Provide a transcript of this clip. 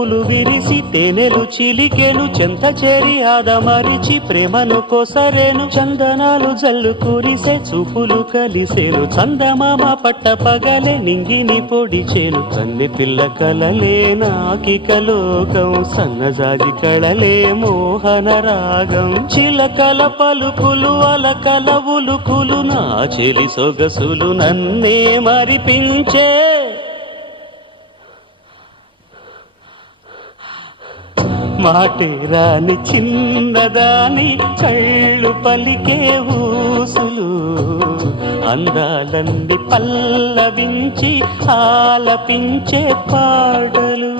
పువ్వులు విరిసి తేనెలు చిలికెను చెంత చేరి ఆదమరిచి ప్రేమను కొసరేను చందనాలు జల్లు కురిసే చూపులు కలిసేను చందమామ పట్ట పగలే నింగిని పొడిచేను కన్నె పిల్ల కలలే నాకిక లోకం సన్నజాజి కళలే మోహన రాగం చిలకల పలుకులు అలకల ఉలుకులు నా చెలి సొగసులు నన్నే మరిపించే మాటే రాని చిన్నదాని కళ్ళు పలికే ఊసులు అందాలన్నీ పల్లవించి ఆలపించే పాటలు